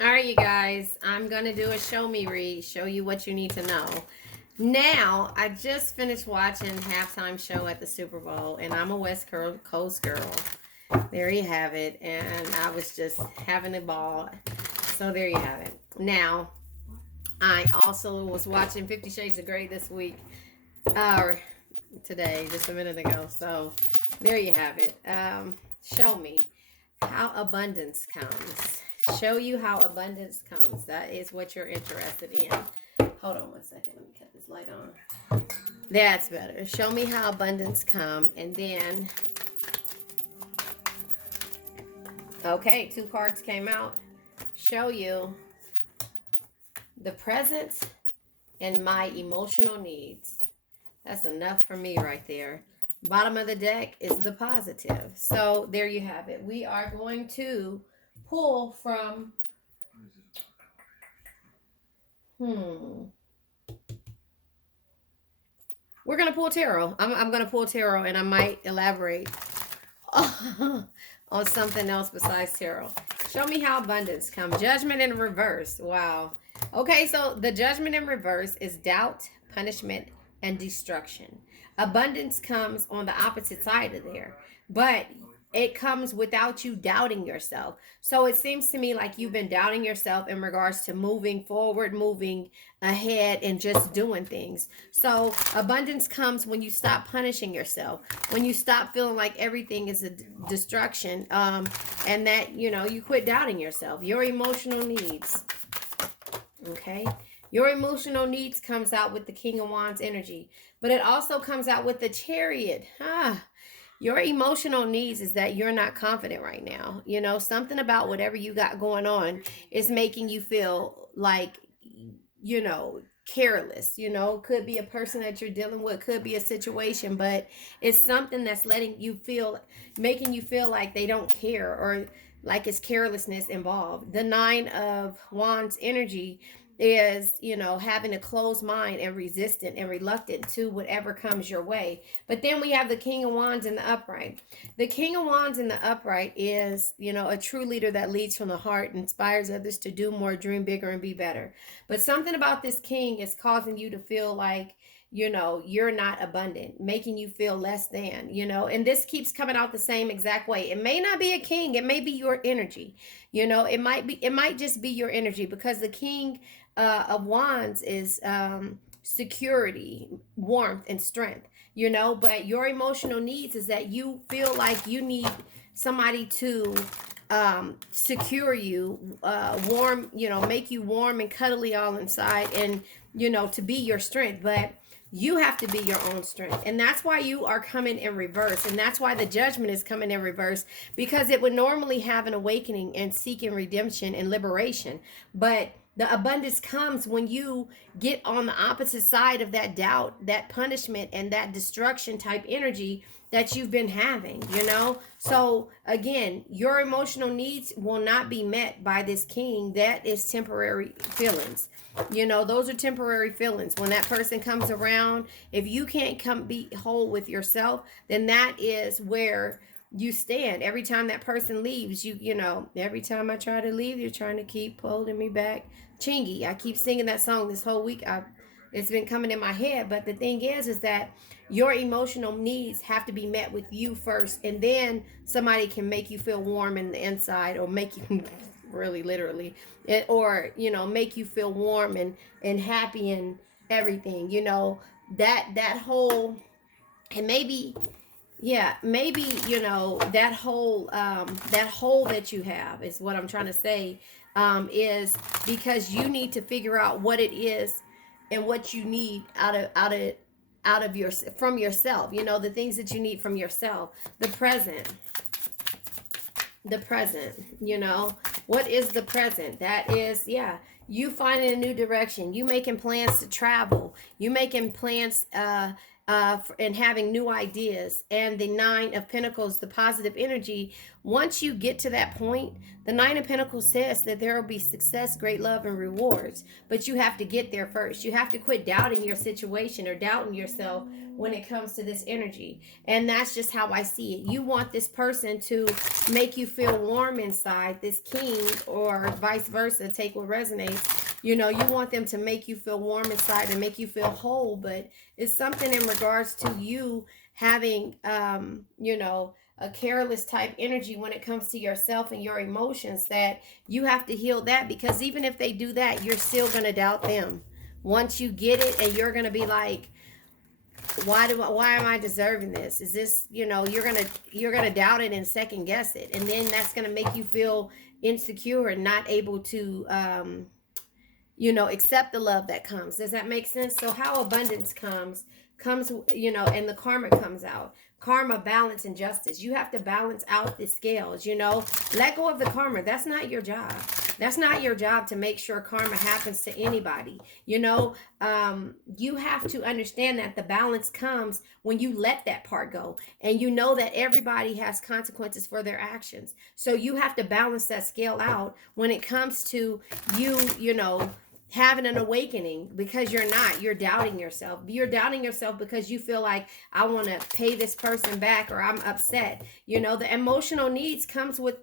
All right, you guys, I'm going to do a show me read, show you what you need to know. Now, I just finished watching halftime show at the Super Bowl, and I'm a West Coast girl. There you have it. And I was just having a ball. So there you have it. Now, I also was watching 50 Shades of Grey this week, or today, just a minute ago. So there you have it. Show me how abundance comes. Show you how abundance comes. That is what you're interested in. Hold on one second. Let me cut this light on. That's better. Show me how abundance come. And then, okay, 2 cards came out. Show you the present and my emotional needs. That's enough for me right there. Bottom of the deck is the positive. So there you have it. We are going to pull from we're gonna pull tarot. I'm gonna pull tarot, and I might elaborate on something else besides tarot. Show me how abundance comes. Judgment in reverse. Wow. Okay, so the judgment in reverse is doubt, punishment, and destruction. Abundance comes on the opposite side of there, but it comes without you doubting yourself. So it seems to me like you've been doubting yourself in regards to moving forward, moving ahead, and just doing things. So abundance comes when you stop punishing yourself, when you stop feeling like everything is a destruction, and that you quit doubting yourself. Your emotional needs. Okay. Your emotional needs comes out with the King of Wands energy, but it also comes out with the Chariot. Your emotional needs is that you're not confident right now. Something about whatever you got going on is making you feel like, careless. Could be a person that you're dealing with, could be a situation, but it's something that's making you feel like they don't care, or like it's carelessness involved. The 9 of Wands energy is having a closed mind and resistant and reluctant to whatever comes your way. But then we have the King of Wands in the upright. The King of Wands in the upright is a true leader that leads from the heart, inspires others to do more, dream bigger, and be better. But something about this king is causing you to feel like you're not abundant, making you feel less than, and this keeps coming out the same exact way. It may not be a king, it may be your energy. It might just be your energy, because the King of Wands is security, warmth, and strength. But your emotional needs is that you feel like you need somebody to secure you, warm, make you warm and cuddly all inside, and to be your strength. But you have to be your own strength, and that's why you are coming in reverse, and that's why the judgment is coming in reverse, because it would normally have an awakening and seeking redemption and liberation. But the abundance comes when you get on the opposite side of that doubt, that punishment, and that destruction type energy that you've been having. So again, your emotional needs will not be met by this king. That is temporary feelings. Those are temporary feelings. When that person comes around, if you can't come be whole with yourself, then that is where you stand. Every time that person leaves, every time I try to leave, you're trying to keep holding me back. Chingy. I keep singing that song this whole week. It's been coming in my head. But the thing is that your emotional needs have to be met with you first, and then somebody can make you feel warm in the inside, or make you really literally, or make you feel warm and happy and everything. That whole, and maybe, yeah, maybe that hole that you have is what I'm trying to say, is because you need to figure out what it is and what you need out of your from yourself. The things that you need from yourself. The present. What is the present? That is, yeah, you finding a new direction, you making plans to travel, you making plans and having new ideas. And the Nine of Pentacles, the positive energy, once you get to that point, the Nine of Pentacles says that there will be success, great love, and rewards. But you have to get there first. You have to quit doubting your situation or doubting yourself when it comes to this energy. And that's just how I see it. You want this person to make you feel warm inside, this king, or vice versa, take what resonates. You know, you want them to make you feel warm inside and make you feel whole, but it's something in regards to you having, you know, a careless type energy when it comes to yourself and your emotions, that you have to heal that, because even if they do that, you're still going to doubt them. Once you get it, and you're going to be like, why am I deserving this? Is this, you know, you're gonna doubt it and second guess it, and then that's gonna make you feel insecure and not able to you know, accept the love that comes. Does that make sense? So how abundance comes, you know, and the karma comes out. Karma, balance, and justice. You have to balance out the scales, you know. Let go of the karma. That's not your job. That's not your job to make sure karma happens to anybody. You know, you have to understand that the balance comes when you let that part go. And you know that everybody has consequences for their actions. So you have to balance that scale out when it comes to you, you know, having an awakening, because you're doubting yourself. You're doubting yourself because you feel like, I want to pay this person back, or I'm upset. You know, the emotional needs comes with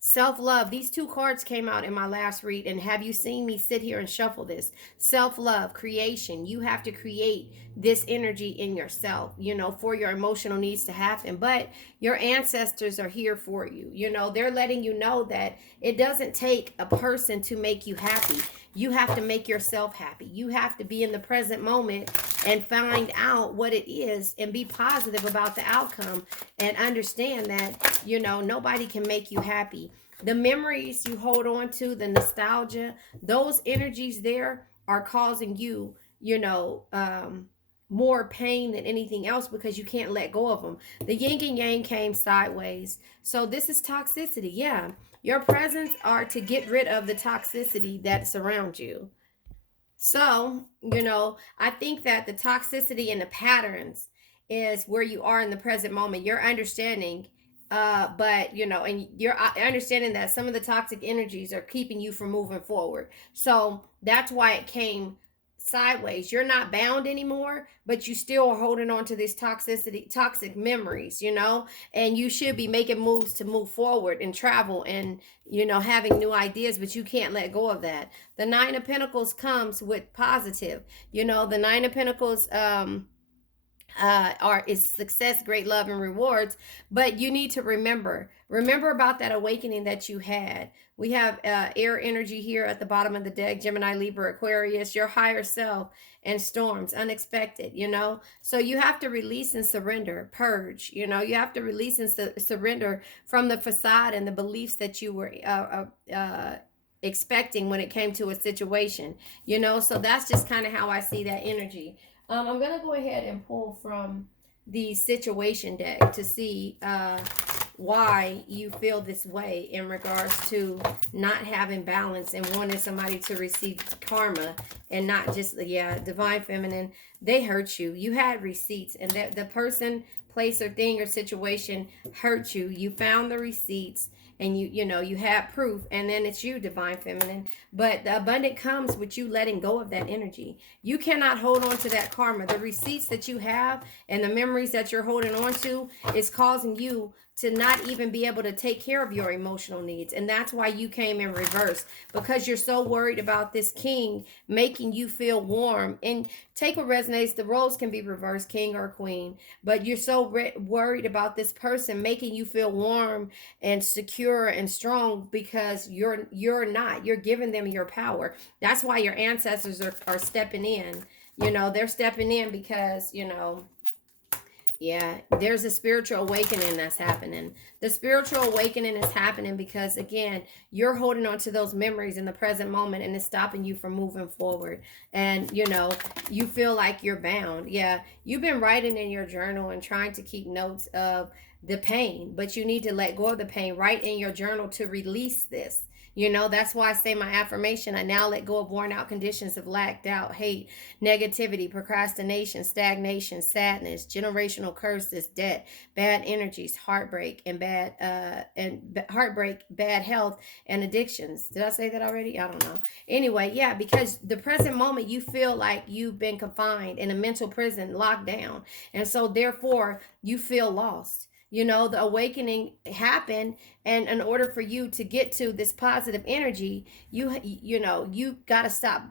self-love. These two cards came out in my last read, and have you seen me sit here and shuffle this? Self-love, creation. You have to create this energy in yourself, you know, for your emotional needs to happen. But your ancestors are here for you. You know, they're letting you know that it doesn't take a person to make you happy. You have to make yourself happy. You have to be in the present moment and find out what it is and be positive about the outcome, and understand that, you know, nobody can make you happy. The memories you hold on to, the nostalgia, those energies there are causing you, you know, more pain than anything else, because you can't let go of them. The yin and yang came sideways. So this is toxicity. Yeah. Your presents are to get rid of the toxicity that surrounds you. So, you know, I think that the toxicity and the patterns is where you are in the present moment. You're understanding, but you know, and you're understanding that some of the toxic energies are keeping you from moving forward. So that's why it came sideways. You're not bound anymore, but you still are holding on to this toxicity, toxic memories, you know, and you should be making moves to move forward and travel and, you know, having new ideas, but you can't let go of that. The Nine of Pentacles comes with positive, you know, the Nine of Pentacles, is success, great love, and rewards. But you need to remember about that awakening that you had. We have air energy here at the bottom of the deck: Gemini, Libra, Aquarius, your higher self, and storms, unexpected, you know. So you have to release and surrender, purge, you know. You have to release and surrender from the facade and the beliefs that you were expecting when it came to a situation, you know. So that's just kind of how I see that energy. I'm going to go ahead and pull from the situation deck to see why you feel this way in regards to not having balance and wanting somebody to receive karma, and not just, yeah, divine feminine, they hurt you. You had receipts, and the person, place, or thing or situation hurt you. You found the receipts, and you know, you have proof, and then it's you, divine feminine. But the abundant comes with you letting go of that energy. You cannot hold on to that karma. The receipts that you have and the memories that you're holding on to is causing you to not even be able to take care of your emotional needs. And that's why you came in reverse, because you're so worried about this king making you feel warm. And take what resonates. The roles can be reversed, king or queen, but you're so worried about this person making you feel warm and secure and strong, because you're not. You're giving them your power. That's why your ancestors are stepping in. You know, they're stepping in because, you know, yeah, there's a spiritual awakening that's happening. The spiritual awakening is happening because, again, you're holding on to those memories in the present moment, and it's stopping you from moving forward. And, you know, you feel like you're bound. Yeah, you've been writing in your journal and trying to keep notes of the pain, but you need to let go of the pain. Write in your journal to release this. You know, that's why I say my affirmation. I now let go of worn out conditions of lack, doubt, hate, negativity, procrastination, stagnation, sadness, generational curses, debt, bad energies, heartbreak, and bad health, and addictions. Did I say that already? I don't know. Anyway, yeah, because the present moment you feel like you've been confined in a mental prison, locked down, and so therefore you feel lost. You know, the awakening happened, and in order for you to get to this positive energy, you got to stop,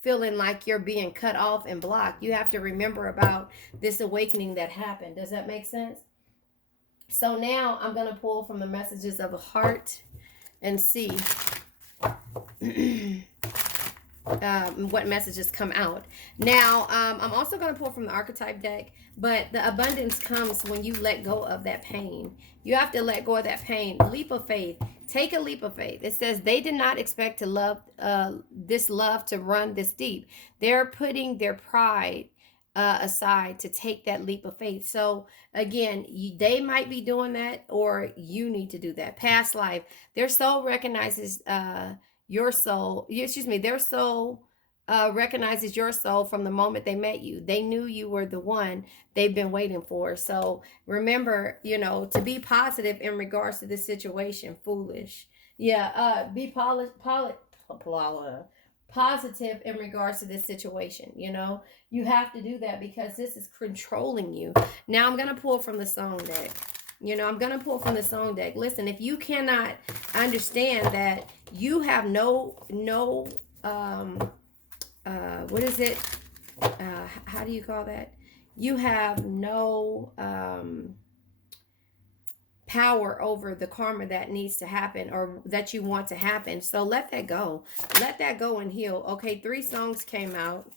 feeling like you're being cut off and blocked. You have to remember about this awakening that happened. Does that make sense? So now I'm going to pull from the messages of the heart and see what messages come out. Now, I'm also going to pull from the archetype deck, but the abundance comes when you let go of that pain. You have to let go of that pain. Leap of faith. Take a leap of faith. It says they did not expect to this love to run this deep. They're putting their pride aside to take that leap of faith. So again, they might be doing that, or you need to do that. Past life. Their soul recognizes their soul recognizes your soul from the moment they met you. They knew you were the one they've been waiting for. So remember, to be positive in regards to this situation. Foolish. Yeah, be positive in regards to this situation. You have to do that because this is controlling you. Now I'm going to pull from the song deck. I'm going to pull from the song deck. Listen, if you cannot understand that you have what is it? How do you call that? You have no power over the karma that needs to happen or that you want to happen. So let that go. Let that go and heal. Okay, 3 songs came out.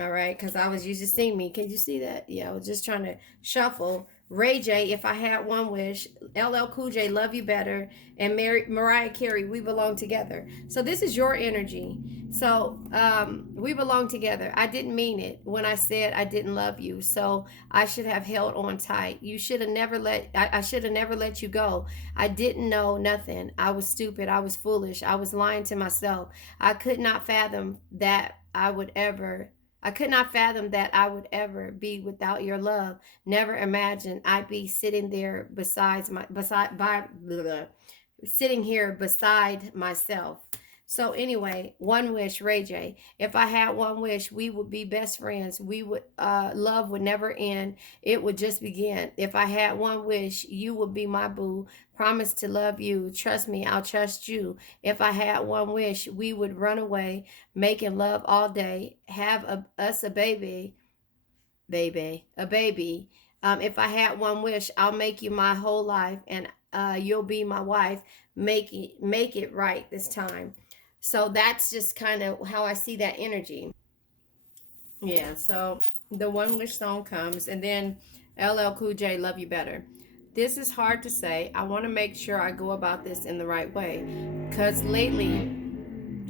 All right, because I was used to seeing me. Can you see that? Yeah, I was just trying to shuffle. Ray J, If I Had One Wish. LL Cool J, Love You Better. And Mariah Carey, We Belong Together. So this is your energy. So we belong together. I didn't mean it when I said I didn't love you. So I should have held on tight. You should have never I should have never let you go. I didn't know nothing. I was stupid. I was foolish. I was lying to myself. I could not fathom that I would ever be without your love. Never imagined I'd be sitting there sitting here beside myself. So anyway, one wish, Ray J. If I had one wish, we would be best friends. We would love would never end. It would just begin. If I had one wish, you would be my boo. Promise to love you. Trust me, I'll trust you. If I had one wish, we would run away, making love all day. Have us a baby. A baby. If I had one wish, I'll make you my whole life, and you'll be my wife. Make it right this time. So that's just kind of how I see that energy. Yeah, so the one wish song comes, and then LL Cool J, Love You Better. This is hard to say. I want to make sure I go about this in the right way, because lately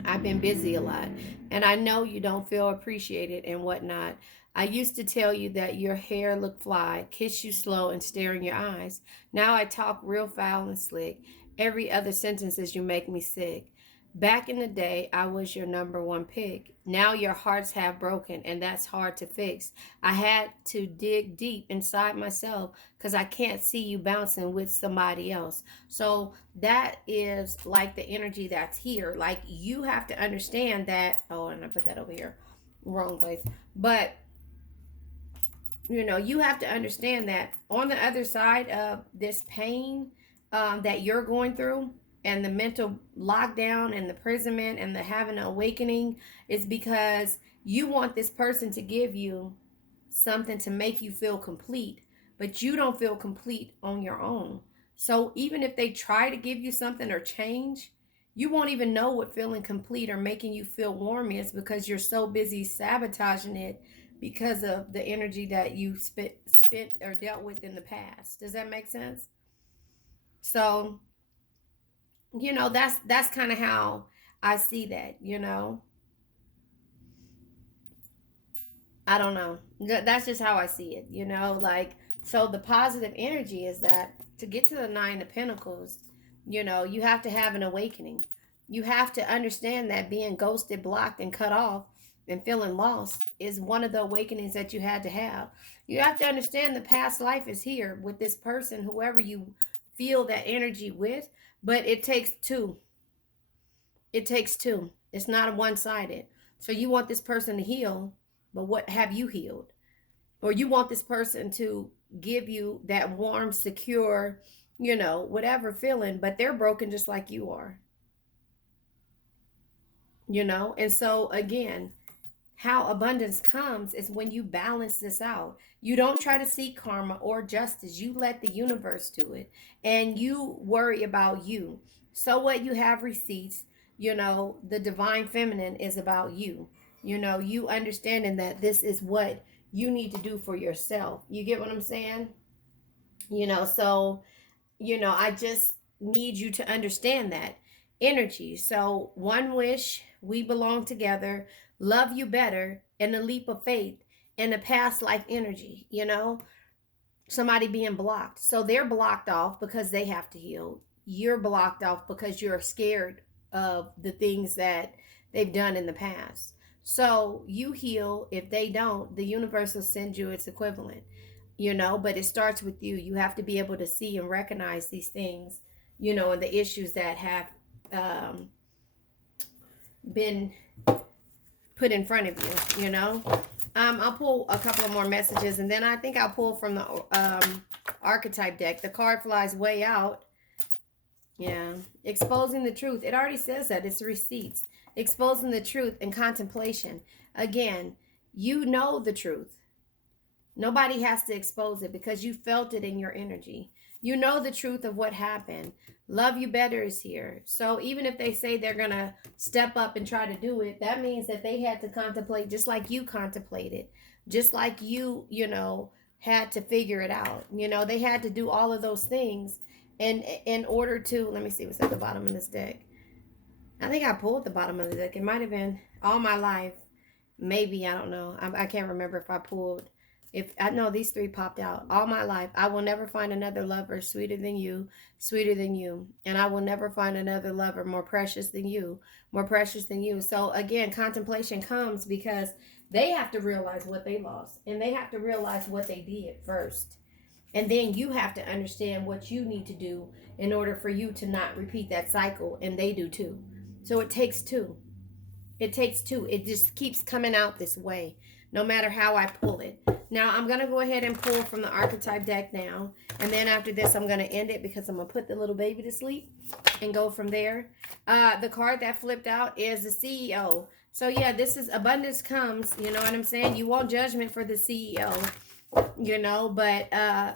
I've been busy a lot, and I know you don't feel appreciated and whatnot. I used to tell you that your hair looked fly, kiss you slow, and stare in your eyes. Now I talk real foul and slick. Every other sentence is you make me sick. Back in the day, I was your number one pick. Now your hearts have broken, and that's hard to fix. I had to dig deep inside myself because I can't see you bouncing with somebody else. So that is like the energy that's here. Like, you have to understand that. Oh, and I put that over here. Wrong place. But you have to understand that on the other side of this pain that you're going through, and the mental lockdown and the imprisonment and the having an awakening, is because you want this person to give you something to make you feel complete, but you don't feel complete on your own. So even if they try to give you something or change, you won't even know what feeling complete or making you feel warm is, because you're so busy sabotaging it because of the energy that you spent or dealt with in the past. Does that make sense? So that's kind of how I see that. I don't know. That's just how I see it. Like, so the positive energy is that to get to the 9 of Pentacles, You know, you have to have an awakening. You have to understand that being ghosted, blocked, and cut off and feeling lost is one of the awakenings that you had to have. You have to understand the past life is here with this person, whoever you feel that energy with, but it takes two. It takes two. It's not one sided. So you want this person to heal, but what have you healed? Or you want this person to give you that warm, secure, you know, whatever feeling, but they're broken just like you are, you know? And so, again, how abundance comes is when you balance this out. You don't try to seek karma or justice. You let the universe do it. And you worry about you. So what, you have receipts. You know, the divine feminine is about you. You know, you understanding that this is what you need to do for yourself. You get what I'm saying? You know, so, you know, I just need you to understand that energy. So, one wish, we belong together, love you better, and a leap of faith, and a past life energy, you know, somebody being blocked. So, they're blocked off because they have to heal. You're blocked off because you're scared of the things that they've done in the past. So, you heal. If they don't, the universe will send you its equivalent, you know, but it starts with you. You have to be able to see and recognize these things, you know, and the issues that have been put in front of you, you know. I'll pull a couple of more messages, and then I think I'll pull from the archetype deck. The card flies way out. Yeah. Exposing the truth. It already says that. It's receipts. Exposing the truth and contemplation. Again, you know the truth. Nobody has to expose it because you felt it in your energy. You know the truth of what happened. Love you better is here. So even if they say they're going to step up and try to do it, that means that they had to contemplate just like you contemplated. Just like you know, had to figure it out. You know, they had to do all of those things. And in order to, let me see what's at the bottom of this deck. I think I pulled the bottom of the deck. It might have been all my life. Maybe, I don't know. I can't remember if I pulled. If I know these three popped out all my life. I will never find another lover sweeter than you, sweeter than you. And I will never find another lover more precious than you, more precious than you. So again, contemplation comes because they have to realize what they lost. And they have to realize what they did first. And then you have to understand what you need to do in order for you to not repeat that cycle. And they do too. So it takes two. It takes two. It just keeps coming out this way, no matter how I pull it. Now, I'm going to go ahead and pull from the archetype deck now. And then after this, I'm going to end it because I'm going to put the little baby to sleep and go from there. The card that flipped out is the CEO. So, yeah, this is abundance comes. You know what I'm saying? You want judgment for the CEO, you know, but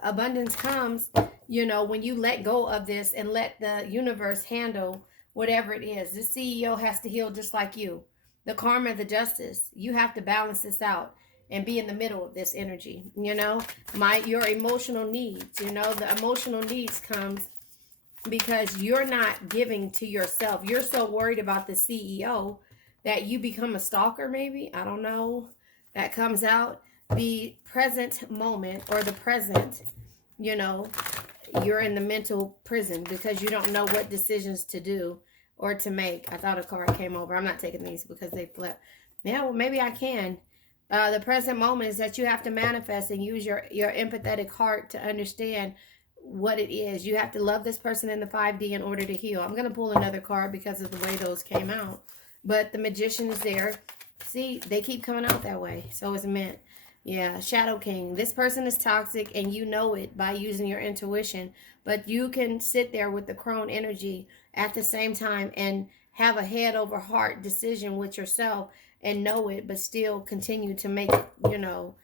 abundance comes, you know, when you let go of this and let the universe handle whatever it is. The CEO has to heal just like you. The karma, the justice. You have to balance this out and be in the middle of this energy, you know. Your emotional needs, you know, the emotional needs comes because you're not giving to yourself. You're so worried about the CEO that you become a stalker, maybe. I don't know. That comes out. The present moment or the present, you know, you're in the mental prison because you don't know what decisions to do or to make. I thought a card came over. I'm not taking these because they flip. Yeah, well, maybe I can. The present moment is that you have to manifest and use your empathetic heart to understand what it is. You have to love this person in the 5D in order to heal. I'm going to pull another card because of the way those came out. But the magician is there. See, they keep coming out that way. So it's meant. Yeah, Shadow King. This person is toxic and you know it by using your intuition. But you can sit there with the crone energy at the same time and have a head over heart decision with yourself and know it, but still continue to make, you know,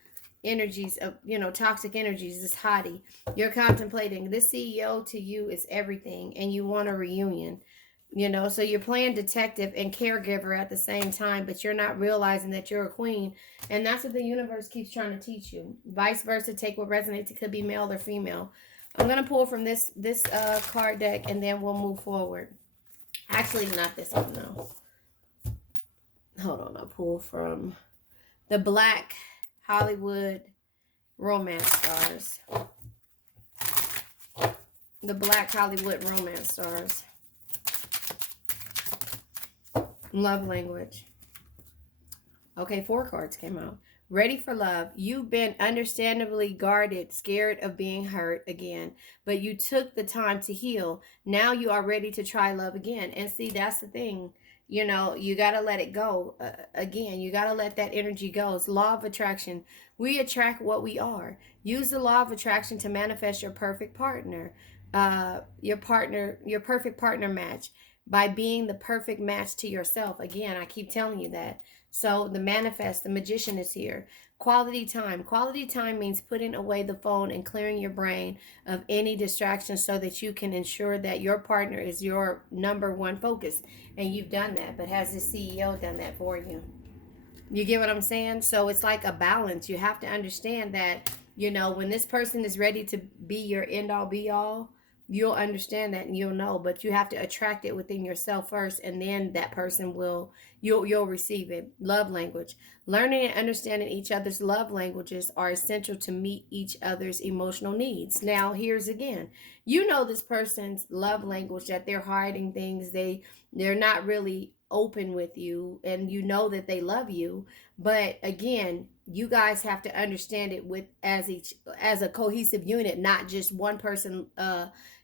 energies of, you know, toxic energies, this hottie. You're contemplating. This CEO to you is everything and you want a reunion. You know, so you're playing detective and caregiver at the same time, but you're not realizing that you're a queen. And that's what the universe keeps trying to teach you. Vice versa, take what resonates. It could be male or female. I'm going to pull from this card deck and then we'll move forward. Actually, not this one, though. Hold on, I'll pull from the Black Hollywood Romance Stars. The Black Hollywood romance stars. Love language. Okay, 4 cards came out. Ready for love. You've been understandably guarded, scared of being hurt again, but you took the time to heal. Now you are ready to try love again. And see, that's the thing. You know, you got to let it go. Again, you got to let that energy go. It's law of attraction. We attract what we are. Use the law of attraction to manifest your perfect partner. Your perfect partner match by being the perfect match to yourself. Again, I keep telling you that. So the manifest, the magician is here. Quality time. Quality time means putting away the phone and clearing your brain of any distractions so that you can ensure that your partner is your number one focus. And you've done that, but has the CEO done that for you? You get what I'm saying? So it's like a balance. You have to understand that, you know, when this person is ready to be your end all be all, you'll understand that and you'll know, but you have to attract it within yourself first, and then that person will, you'll receive it. Love language. Learning and understanding each other's love languages are essential to meet each other's emotional needs. Now, here's again. You know this person's love language, that they're hiding things, they're not really open with you, and you know that they love you, but again, you guys have to understand it with as a cohesive unit, not just one person,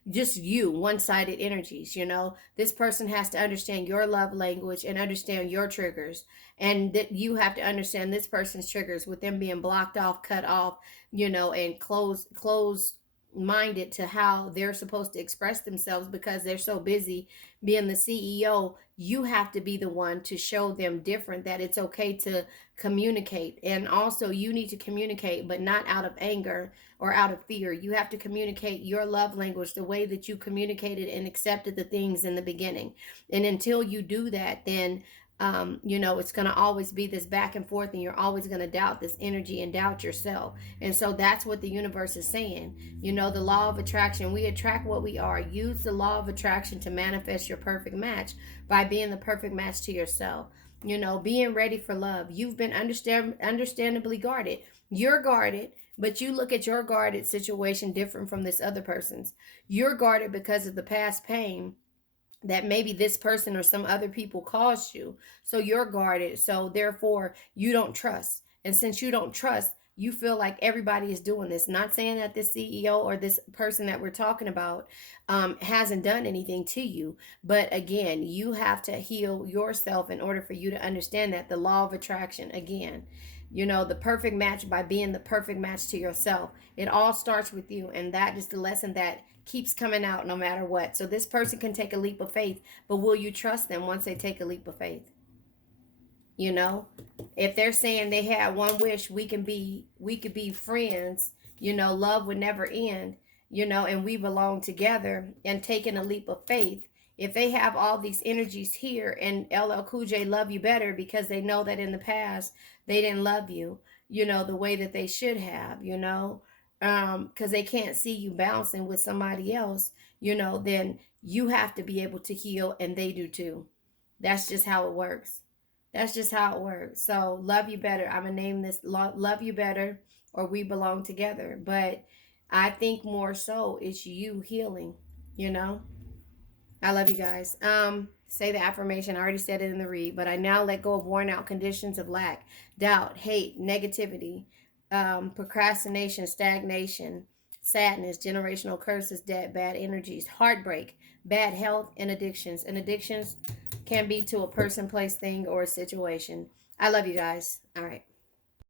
just you, one-sided energies. You know, this person has to understand your love language and understand your triggers, and that you have to understand this person's triggers with them being blocked off, cut off, you know, and close minded to how they're supposed to express themselves because they're so busy being the CEO. You have to be the one to show them different, that it's okay to communicate. And also, you need to communicate, but not out of anger or out of fear. You have to communicate your love language the way that you communicated and accepted the things in the beginning. And until you do that, then you know, it's going to always be this back and forth, and you're always going to doubt this energy and doubt yourself. And so that's what the universe is saying. You know, the law of attraction, we attract what we are. Use the law of attraction to manifest your perfect match by being the perfect match to yourself. You know, being ready for love. You've been understandably guarded. You're guarded, but you look at your guarded situation different from this other person's. You're guarded because of the past pain that maybe this person or some other people caused you. So you're guarded. So therefore, you don't trust. And since you don't trust, you feel like everybody is doing this. Not saying that this CEO or this person that we're talking about hasn't done anything to you. But again, you have to heal yourself in order for you to understand that the law of attraction, again, you know, the perfect match by being the perfect match to yourself. It all starts with you. And that is the lesson that keeps coming out no matter what. So this person can take a leap of faith, but will you trust them once they take a leap of faith? You know, if they're saying they had one wish, we could be friends, you know, love would never end, you know, and we belong together, and taking a leap of faith. If they have all these energies here, and LL Cool J love you better because they know that in the past they didn't love you, you know, the way that they should have, you know, because they can't see you bouncing with somebody else, you know, then you have to be able to heal, and they do too. That's just how it works. That's just how it works. So, love you better. I'm going to name this Love You Better, or We Belong Together. But I think more so it's you healing, you know? I love you guys. Say the affirmation. I already said it in the read, but I now let go of worn out conditions of lack, doubt, hate, negativity, procrastination, stagnation, sadness, generational curses, debt, bad energies, heartbreak, bad health, and addictions. And addictions can be to a person, place, thing, or a situation. I love you guys. All right.